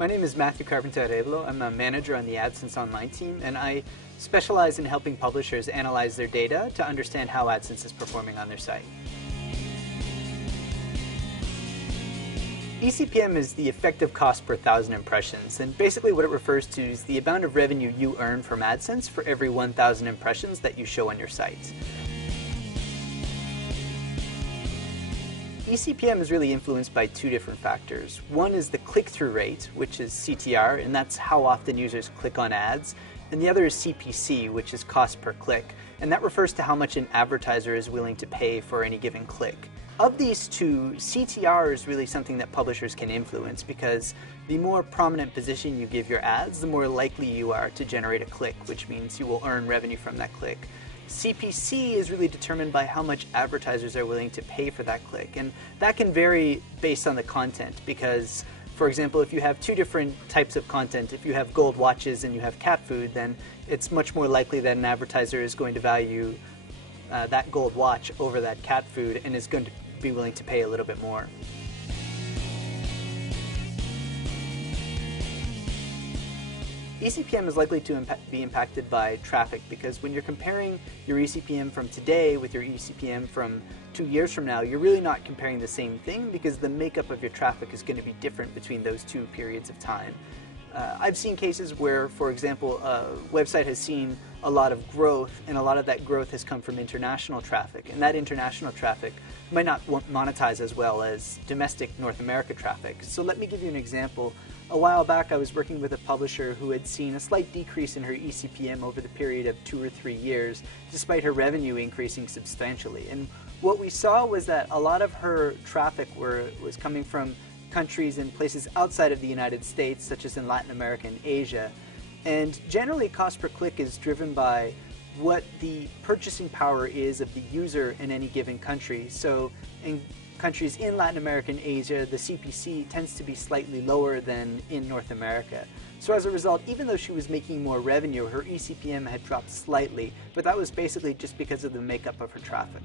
My name is Matthew Carpenter-Arevalo. I'm a manager on the AdSense Online team, and I specialize in helping publishers analyze their data to understand how AdSense is performing on their site. eCPM is the effective cost per 1,000 impressions, and basically what it refers to is the amount of revenue you earn from AdSense for every 1,000 impressions that you show on your site. eCPM is really influenced by two different factors. One is the click-through rate, which is CTR, and that's how often users click on ads. And the other is CPC, which is cost per click, and that refers to how much an advertiser is willing to pay for any given click. Of these two, CTR is really something that publishers can influence because the more prominent position you give your ads, the more likely you are to generate a click, which means you will earn revenue from that click. CPC is really determined by how much advertisers are willing to pay for that click, and that can vary based on the content because, for example, if you have two different types of content, if you have gold watches and you have cat food, then it's much more likely that an advertiser is going to value that gold watch over that cat food and is going to be willing to pay a little bit more. eCPM is likely to be impacted by traffic because when you're comparing your eCPM from today with your eCPM from 2 years from now, you're really not comparing the same thing because the makeup of your traffic is going to be different between those two periods of time. I've seen cases where, for example, a website has seen a lot of growth, and a lot of that growth has come from international traffic, and that international traffic might not monetize as well as domestic North America traffic. So let me give you an example. A while back, I was working with a publisher who had seen a slight decrease in her eCPM over the period of 2 or 3 years, despite her revenue increasing substantially. And what we saw was that a lot of her traffic was coming from countries and places outside of the United States, such as in Latin America and Asia. And generally, cost per click is driven by what the purchasing power is of the user in any given country. So in countries in Latin America and Asia, the CPC tends to be slightly lower than in North America. So as a result, even though she was making more revenue, her eCPM had dropped slightly, but that was basically just because of the makeup of her traffic.